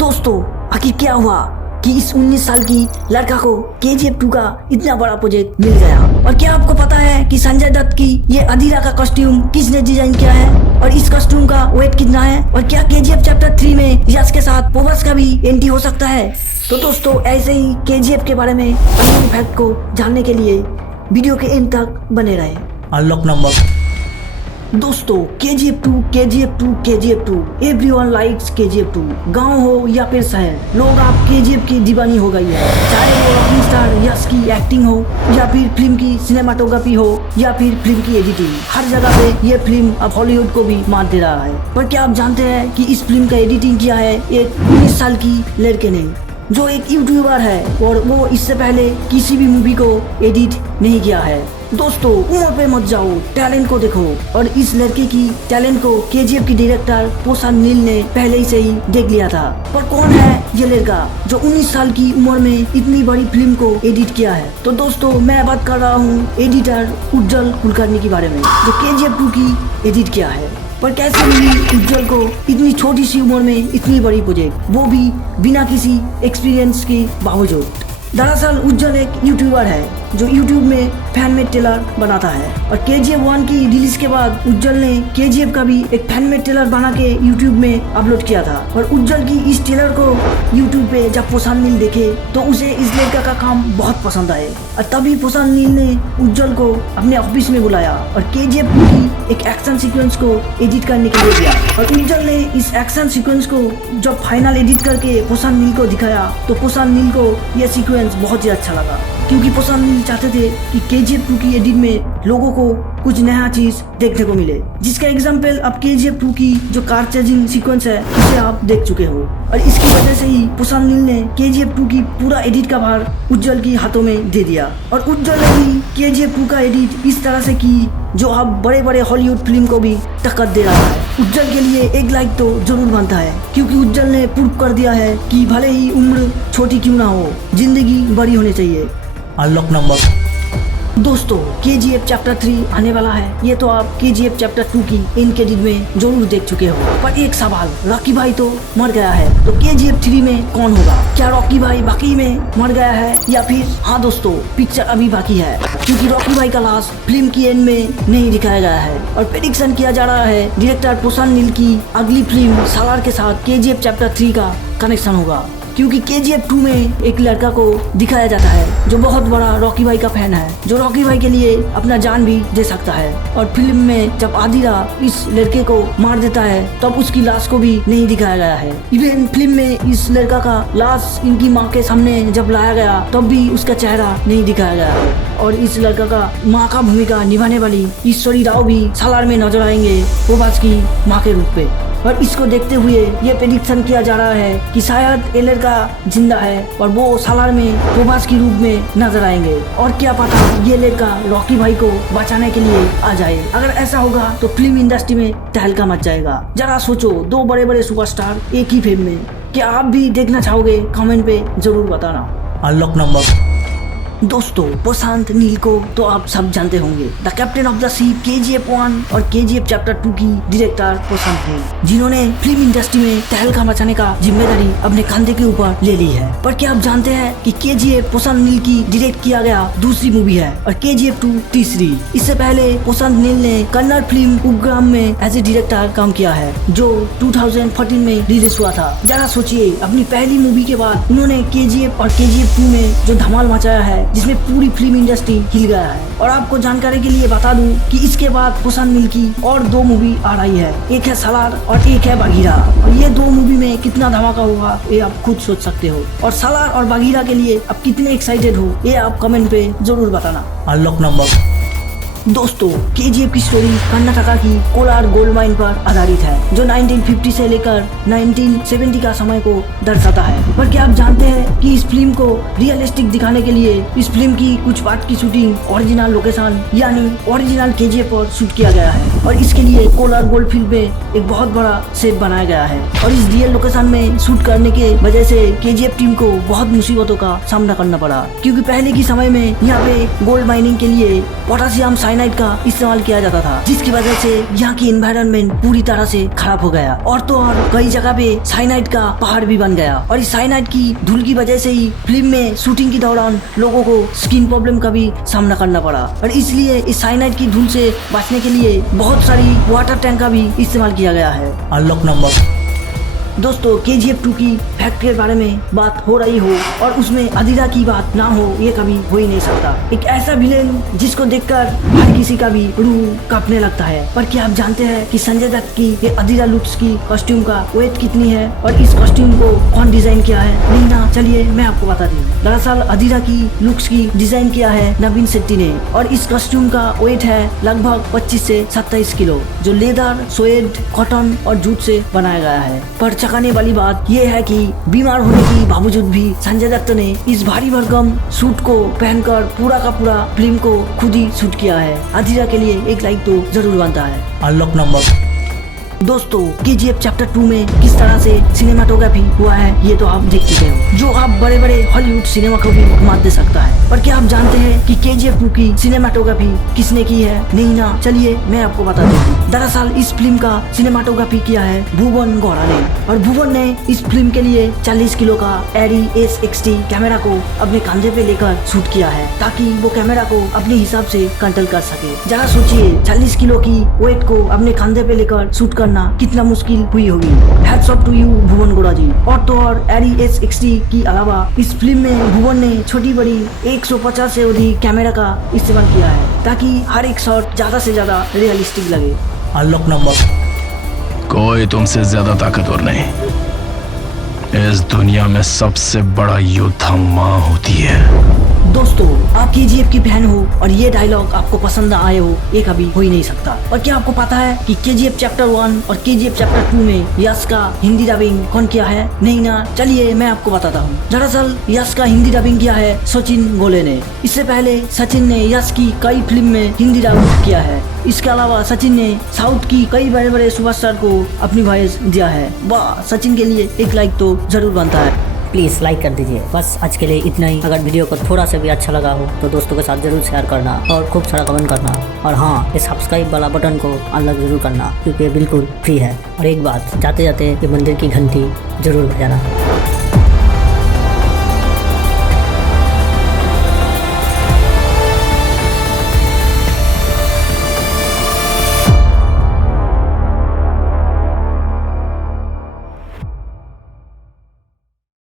दोस्तों आखिर क्या हुआ कि इस 19 साल की लड़का को KGF 2 का इतना बड़ा प्रोजेक्ट मिल गया। और क्या आपको पता है कि संजय दत्त की ये अधीरा का कॉस्ट्यूम किसने डिजाइन किया है और इस कॉस्ट्यूम का वेट कितना है और क्या KGF चैप्टर 3 में यश के साथ पोवर्स का भी एंट्री हो सकता है। तो दोस्तों ऐसे ही KGF के बारे में अननोन फैक्ट को जानने के लिए वीडियो के एंड तक बने रहे। अनलॉक नंबर दोस्तों KGF 2 एवरीवन लाइक्स KGF 2। गांव हो या फिर शहर, लोग आप KGF की दीवानी हो गई है। चाहे वो रॉकिंग स्टार यश की एक्टिंग हो या फिर फिल्म की सिनेमाटोग्राफी हो या फिर फिल्म की एडिटिंग, हर जगह पे ये फिल्म अब हॉलीवुड को भी मात दे रहा है। पर क्या आप जानते हैं कि इस फिल्म का एडिटिंग किया है एक 19 साल की लड़के ने, जो एक यूट्यूबर है और वो इससे पहले किसी भी मूवी को एडिट नहीं किया है। दोस्तों उम्र पे मत जाओ, टैलेंट को देखो। और इस लड़के की टैलेंट को KGF की डायरेक्टर पोसान नील ने पहले से ही देख लिया था। पर कौन है ये लड़का जो 19 साल की उम्र में इतनी बड़ी फिल्म को एडिट किया है? तो दोस्तों मैं बात कर रहा हूँ एडिटर उज्जवल कुलकर्णी के बारे में, जो KGF 2 की एडिट किया है। पर कैसे मिली उज्जवल को इतनी छोटी सी उम्र में इतनी बड़ी प्रोजेक्ट, वो भी बिना किसी एक्सपीरियंस के बावजूद? दरअसल उज्जवल एक यूट्यूबर है जो यूट्यूब में फैन मेड ट्रेलर बनाता है और KGF 1 की रिलीज के बाद उज्जवल ने KGF का भी एक फैन मेड ट्रेलर बना के यूट्यूब में अपलोड किया था। और उज्जवल की इस ट्रेलर को यूट्यूब पे जब पोसान नील देखे तो उसे इस लड़का का काम बहुत पसंद आए और तभी पोसान नील ने उज्जवल को अपने ऑफिस में बुलाया और KGF की एक एक्शन सीक्वेंस को एडिट करने के लिए दिया। और उज्जवल ने इस एक्शन सीक्वेंस को जब फाइनल एडिट करके पोसान नील को दिखाया तो पोसान नील को यह सीक्वेंस बहुत ही अच्छा लगा, क्योंकि पोसान नील चाहते थे कि KGF 2 की एडिट में लोगों को कुछ नया चीज देखने को मिले, जिसका एग्जाम्पल अब KGF 2 की जो कार चेजिंग सीक्वेंस है उसे आप देख चुके हो। और इसकी वजह से ही पोसान नील ने KGF 2 की पूरा एडिट का भार उज्जवल की हाथों में दे दिया। और उज्जवल ने भी KGF 2 का एडिट इस तरह से की जो अब बड़े बड़े हॉलीवुड फिल्म को भी टक्कर दे रहा है। उज्जवल के लिए एक लाइक तो जरूर बनता है, क्योंकि उज्जवल ने प्रूव कर दिया है कि भले ही उम्र छोटी क्यों ना हो, जिंदगी बड़ी होनी चाहिए। अनलॉक नंबर दोस्तों KGF चैप्टर 3 आने वाला है, ये तो आप KGF चैप्टर 2 की एंड क्रेडिट में जरूर देख चुके हो। पर एक सवाल, रॉकी भाई तो मर गया है, तो KGF 3 में कौन होगा? क्या रॉकी भाई बाकी में मर गया है या फिर? हाँ दोस्तों, पिक्चर अभी बाकी है, क्योंकि रॉकी भाई का लाश फिल्म की एंड में नहीं दिखाया गया है। और प्रेडिक्शन किया जा रहा है डायरेक्टर पोसान नील की अगली फिल्म सालार के साथ KGF चैप्टर 3 का कनेक्शन होगा, क्योंकि KGF 2 में एक लड़का को दिखाया जाता है जो बहुत बड़ा रॉकी भाई का फैन है, जो रॉकी भाई के लिए अपना जान भी दे सकता है। और फिल्म में जब आदिरा इस लड़के को मार देता है तब उसकी लाश को भी नहीं दिखाया गया है। इवन फिल्म में इस लड़का का लाश इनकी माँ के सामने जब लाया गया तब भी उसका चेहरा नहीं दिखाया गया है। और इस लड़का का माँ का भूमिका निभाने वाली ईश्वरी राव भी सालार में नजर आएंगे पोबास की माँ के रूप में। और इसको देखते हुए ये प्रेडिक्शन किया जा रहा है कि शायद ये लड़का जिंदा है और वो सालार में पोबास के रूप में नजर आएंगे। और क्या पता ये लड़का रॉकी भाई को बचाने के लिए आ जाए। अगर ऐसा होगा तो फिल्म इंडस्ट्री में तहलका मच जाएगा। जरा सोचो, दो बड़े बड़े सुपरस्टार एक ही फिल्म में, क्या आप भी देखना चाहोगे? कमेंट पे जरूर बताना। अनलॉक नंबर दोस्तों पोसान नील को तो आप सब जानते होंगे, the captain of the ship KGF 1 और KGF चैप्टर 2 की डायरेक्टर पोसान नील, जिन्होंने फिल्म इंडस्ट्री में तहलका मचाने का जिम्मेदारी अपने कंधे के ऊपर ले ली है। पर क्या आप जानते हैं कि KGF पोसान नील की डायरेक्ट किया गया दूसरी मूवी है और KGF 2 तीसरी। इससे पहले पोसान नील ने कन्नड़ फिल्म उग्राम में एज ए डायरेक्टर काम किया है, जो 2014 में रिलीज हुआ था। जरा सोचिए, अपनी पहली मूवी के बाद उन्होंने KGF और KGF 2 में जो धमाल मचाया है, जिसमें पूरी फिल्म इंडस्ट्री हिल गया है। और आपको जानकारी के लिए बता दूं कि इसके बाद पोसान नील की और दो मूवी आ रही है, एक है सालार और एक है बागीरा। और ये दो मूवी में कितना धमाका होगा ये आप खुद सोच सकते हो। और सालार और बागीरा के लिए आप कितने एक्साइटेड हो ये आप कमेंट पे जरूर बताना। अनलॉक नंबर दोस्तों KGF की स्टोरी कर्नाटका की कोलार गोल्ड माइन पर आधारित है, जो 1950 से लेकर 1970 का समय को दर्शाता है। पर क्या आप जानते हैं कि इस फिल्म को रियलिस्टिक दिखाने के लिए इस फिल्म की कुछ पार्ट की शूटिंग ओरिजिनल लोकेशन यानी ओरिजिनल KGF पर शूट किया गया है। और इसके लिए कोलार गोल्ड फील्ड में एक बहुत बड़ा सेट बनाया गया है। और इस रियल लोकेशन में शूट करने के वजह से KGF टीम को बहुत मुसीबतों का सामना करना पड़ा, क्योंकि पहले के समय में यहाँ पे गोल्ड माइनिंग के लिए पोटासियम साइनाइड का इस्तेमाल किया जाता था, जिसकी वजह से यहाँ की एनवायरनमेंट पूरी तरह से खराब हो गया। और तो और कई जगह पे साइनाइड का पहाड़ भी बन गया। और इस साइनाइड की धूल की वजह से ही फिल्म में शूटिंग के दौरान लोगों को स्किन प्रॉब्लम का भी सामना करना पड़ा। और इसलिए इस साइनाइड की धूल से बचने के लिए बहुत सारी वाटर टैंक का भी इस्तेमाल किया गया है। Unlock number. दोस्तों KGF 2 की फैक्ट के बारे में बात हो रही हो और उसमें अधीरा की बात ना हो, ये कभी हो ही नहीं सकता। एक ऐसा विलेन जिसको देखकर हर किसी का भी रूह कांपने लगता है। पर क्या आप जानते हैं कि संजय दत्त की ये अधीरा लुक्स की कॉस्ट्यूम का वेट कितनी है और इस कॉस्ट्यूम को कौन डिजाइन किया है? नहीं ना, चलिए मैं आपको बता दूं। दरअसल अधीरा की लुक्स की डिजाइन किया है नवीन शेट्टी ने और इस कॉस्ट्यूम का वेट है लगभग 25 से 27 किलो, जो लेदर, स्वेड, कॉटन और जूट से बनाया गया है। पर चकाने वाली बात यह है कि बीमार होने के बावजूद भी संजय दत्त ने इस भारी भरकम सूट को पहनकर पूरा का पूरा फिल्म को खुद ही शूट किया है। अधीरा के लिए एक लाइक तो जरूर बनता है। Unlock number. दोस्तों KGF चैप्टर 2 में किस तरह से सिनेमाटोग्राफी हुआ है ये तो आप देख चुके हो, जो आप बड़े बड़े हॉलीवुड सिनेमा को भी मात दे सकता है। पर क्या आप जानते हैं कि KGF 2 की सिनेमाटोग्राफी किसने की है? नहीं ना, चलिए मैं आपको बता देता हूँ। दरअसल इस फिल्म का सिनेमाटोग्राफी किया है भुवन गौड़ा ने। और भुवन ने इस फिल्म के लिए 40 किलो का ARRI S60 कैमरा को अपने कंधे पे लेकर शूट किया है, ताकि वो कैमरा को अपने हिसाब से कंट्रोल कर सके। जरा सोचिए, 40 किलो की वेट को अपने कंधे पे लेकर शूट करना कितना मुश्किल हुई होगी। हैट्स ऑफ टू यू भुवन गौड़ा जी। और तो और ARRI S60 की अलावा इस फिल्म में भुवन ने छोटी बड़ी 150 से अधिक कैमरा का इस्तेमाल किया है, ताकि हर एक शॉट ज्यादा से ज्यादा रियलिस्टिक लगे। Unlock number. कोई तुमसे ज्यादा ताकतवर नहीं। इस दुनिया में सबसे बड़ा योद्धा माँ होती है। दोस्तों, आप KGF की फैन हो और ये डायलॉग आपको पसंद आए हो, ये कभी हो ही नहीं सकता। और क्या आपको पता है कि KGF चैप्टर 1 और KGF चैप्टर 2 में यश का हिंदी डबिंग कौन किया है? नहीं ना, चलिए मैं आपको बताता हूँ। दरअसल यश का हिंदी डबिंग किया है सचिन गोले ने। इससे पहले सचिन ने यश की कई फिल्म में हिंदी डबिंग किया है। इसके अलावा सचिन ने साउथ की कई बड़े बड़े सुपरस्टार को अपनी वॉइस दिया है। वाह, सचिन के लिए एक लाइक तो जरूर बनता है। प्लीज़ लाइक कर दीजिए। बस आज के लिए इतना ही। अगर वीडियो को थोड़ा सा भी अच्छा लगा हो तो दोस्तों के साथ जरूर शेयर करना और खूब सारा कमेंट करना। और हाँ, इस सब्सक्राइब वाला बटन को अनलॉक जरूर करना, क्योंकि ये बिल्कुल फ्री है। और एक बात, जाते जाते ये मंदिर की घंटी जरूर बजाना।